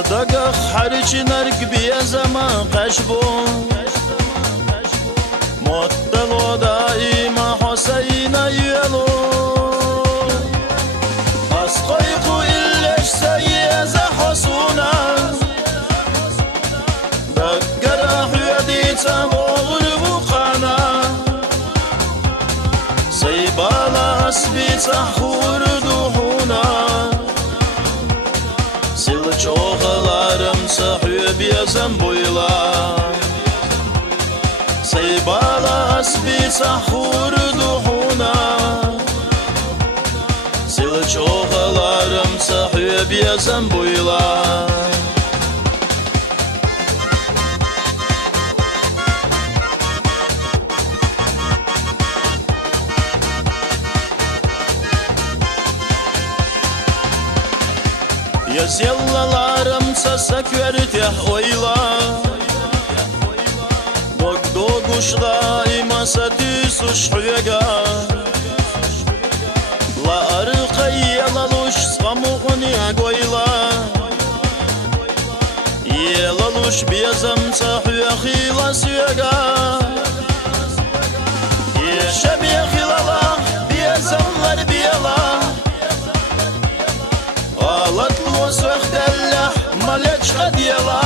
دقخ حرج نرق بيزما قشبو مطلو دائما حسين يلو أسقيق إلش سيز حسونا دقر حيدي تمغر بقانا سيبالا أسبي تحور دوحونا Çoğalarım sahip yazan boyla Seybala asbi sahur duhuna Sil çoğalarım sahip yazan boyla Yazıllalarım sasak verteh oyla Bogdo kuşla imasa tüsüş huyega La arıqay laluş skamuğuni goyla Yelaluş biyazam sahuya khila suyega Yeşemiye khilala biyazamlar biyala Alatlu وسوختله ملج قديلا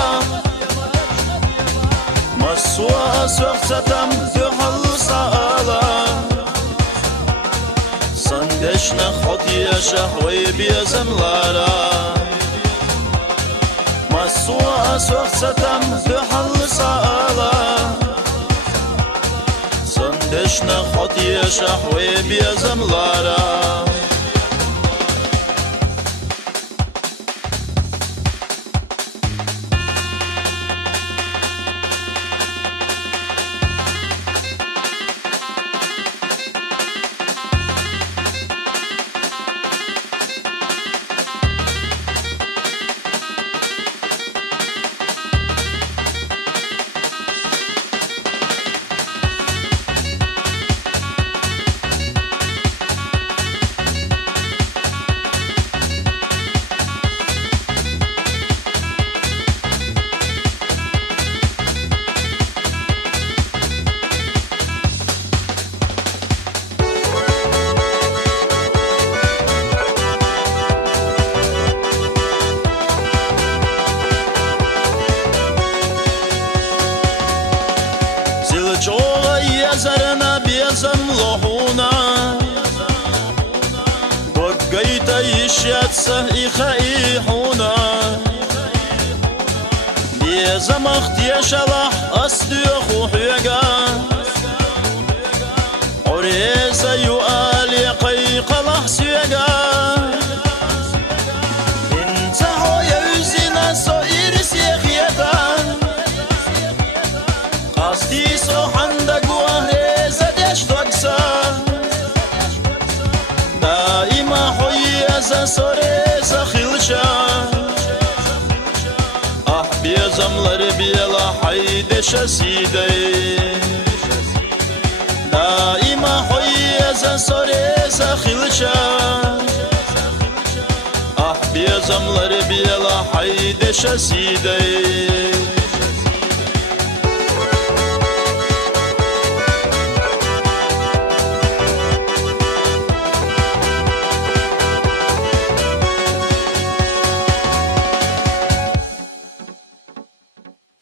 مسوا سوختم تحل صالا صندشنا خطية شهوي بيزملارا مسوا سوختم تحل صالا صندشنا خطية شهوي بيزملارا Yazarına biyazam lohuna Bogayta yişyatsa ihaihuna Biyazam ahtiyaşalah asdiyo huhyega Oreza yuali qayqalah suyega Intaho yavzina so iris yekhiyata Qasti so handa دائما حيزة سوريزة خلشة بيزملر بيلا حيدش سيدي دائما حيزة سوريزة خلشة بيزملر بيلا حيدش سيدي